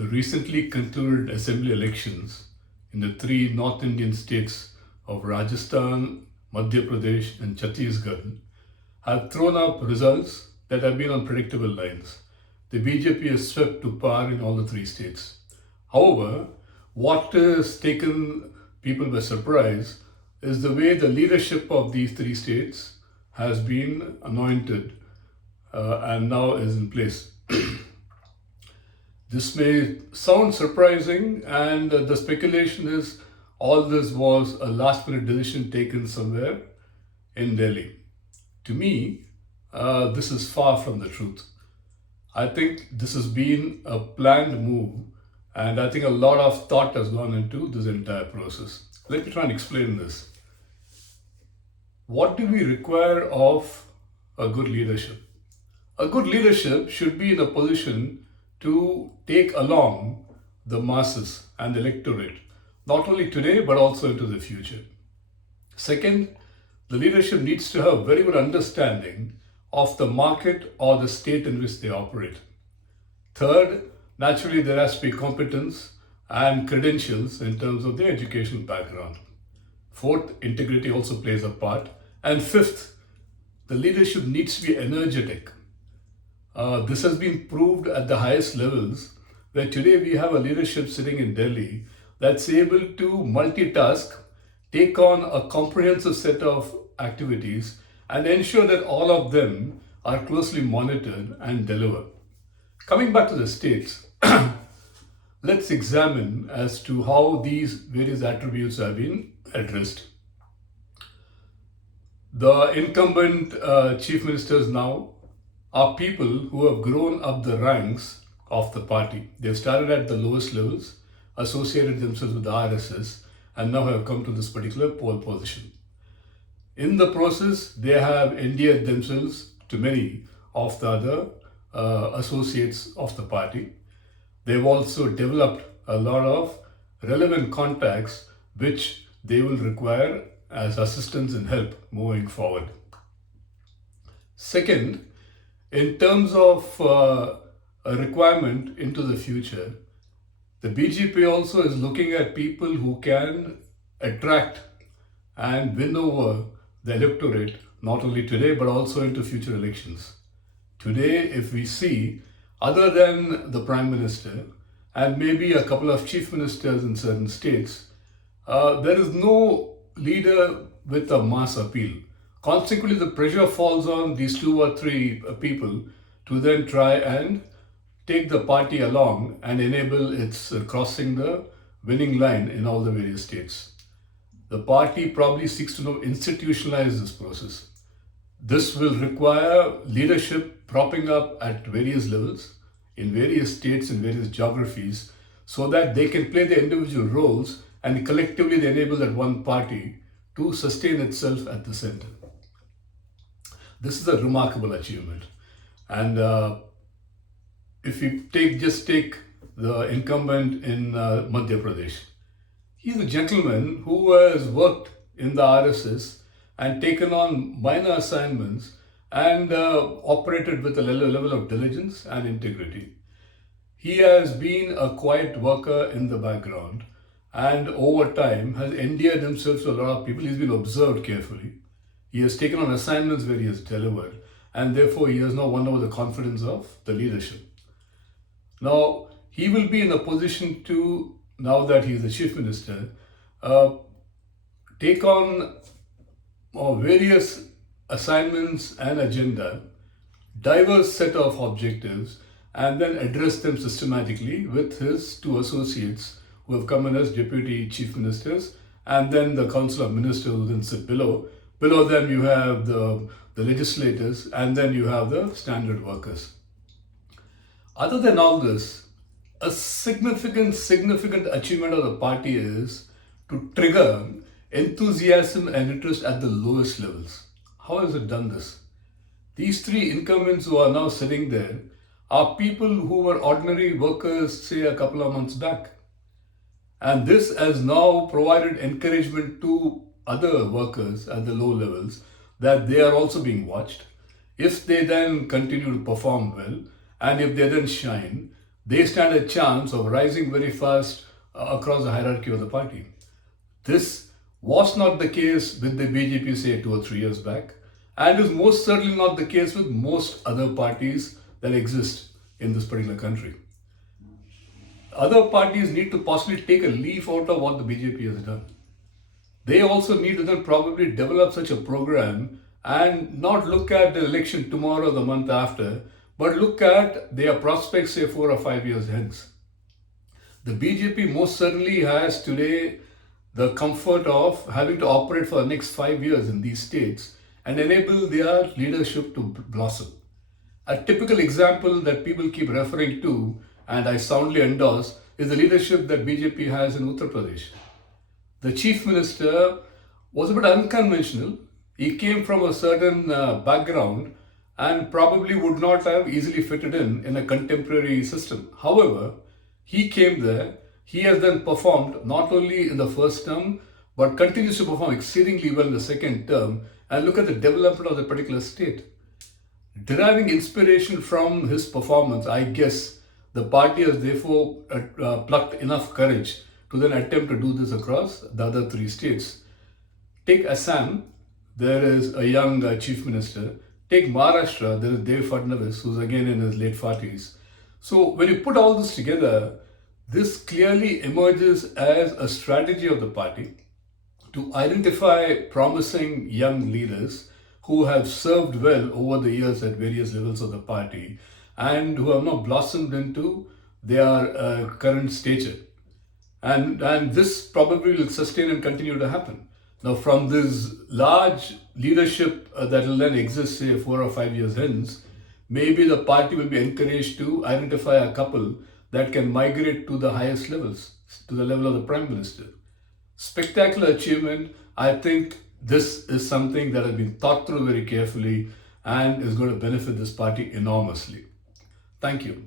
The recently concluded assembly elections in the three North Indian states of Rajasthan, Madhya Pradesh, and Chhattisgarh have thrown up results that have been on predictable lines. The BJP has swept to par in all the three states. However, what has taken people by surprise is the way the leadership of these three states has been anointed and now is in place. This may sound surprising, and the speculation is all this was a last minute decision taken somewhere in Delhi. To me, this is far from the truth. I think this has been a planned move, and I think a lot of thought has gone into this entire process. Let me try and explain this. What do we require of a good leadership? A good leadership should be in a position to take along the masses and the electorate, not only today but also into the future. Second, the leadership needs to have very good understanding of the market or the state in which they operate. Third, naturally there has to be competence and credentials in terms of their educational background. Fourth, integrity also plays a part. And fifth, the leadership needs to be energetic. This has been proved at the highest levels, where today we have a leadership sitting in Delhi that's able to multitask, take on a comprehensive set of activities, and ensure that all of them are closely monitored and deliver. Coming back to the states, let's examine as to how these various attributes have been addressed. The incumbent chief ministers now are people who have grown up the ranks of the party. They've started at the lowest levels, associated themselves with the RSS, and now have come to this particular pole position. In the process, they have endeared themselves to many of the other associates of the party. They've also developed a lot of relevant contacts which they will require as assistance and help moving forward. Second, in terms of a requirement into the future, the BJP also is looking at people who can attract and win over the electorate, not only today but also into future elections. Today, if we see, other than the Prime Minister and maybe a couple of chief ministers in certain states, there is no leader with a mass appeal. Consequently, the pressure falls on these two or three people to then try and take the party along and enable its crossing the winning line in all the various states. The party probably seeks to now institutionalize this process. This will require leadership propping up at various levels, in various states and various geographies, so that they can play their individual roles and collectively they enable that one party to sustain itself at the center. This is a remarkable achievement. And if you take the incumbent in Madhya Pradesh, he's a gentleman who has worked in the RSS and taken on minor assignments and operated with a level of diligence and integrity. He has been a quiet worker in the background and over time has endeared himself to a lot of people. He's been observed carefully. He has taken on assignments where he has delivered, and therefore he has now won over the confidence of the leadership. Now, he will be in a position to, now that he is the chief minister, take on various assignments and agenda, diverse set of objectives, and then address them systematically with his two associates who have come in as deputy chief ministers, and then the council of ministers who then sit below. Below them you have the legislators, and then you have the standard workers. Other than all this, a significant achievement of the party is to trigger enthusiasm and interest at the lowest levels. How has it done this? These three incumbents who are now sitting there are people who were ordinary workers, say, a couple of months back. And this has now provided encouragement to other workers at the low levels that they are also being watched. If they then continue to perform well and if they then shine, they stand a chance of rising very fast across the hierarchy of the party. This was not the case with the BJP, say, 2 or 3 years back, and is most certainly not the case with most other parties that exist in this particular country. Other parties need to possibly take a leaf out of what the BJP has done. They also need to then probably develop such a program and not look at the election tomorrow or the month after, but look at their prospects, say, 4 or 5 years hence. The BJP most certainly has today the comfort of having to operate for the next 5 years in these states and enable their leadership to blossom. A typical example that people keep referring to, and I soundly endorse, is the leadership that BJP has in Uttar Pradesh. The chief minister was a bit unconventional. He came from a certain background and probably would not have easily fitted in a contemporary system. However, he came there. He has then performed not only in the first term, but continues to perform exceedingly well in the second term. And look at the development of the particular state. Deriving inspiration from his performance, I guess the party has therefore plucked enough courage to then attempt to do this across the other 3 states. Take Assam, there is a young chief minister. Take Maharashtra, there is Dev Fadnavis, who's again in his late 40s. So when you put all this together, this clearly emerges as a strategy of the party to identify promising young leaders who have served well over the years at various levels of the party and who have now blossomed into their current stature. And this probably will sustain and continue to happen. Now, from this large leadership that will then exist, say, 4 or 5 years hence, maybe the party will be encouraged to identify a couple that can migrate to the highest levels, to the level of the Prime Minister. Spectacular achievement. I think this is something that has been thought through very carefully and is going to benefit this party enormously. Thank you.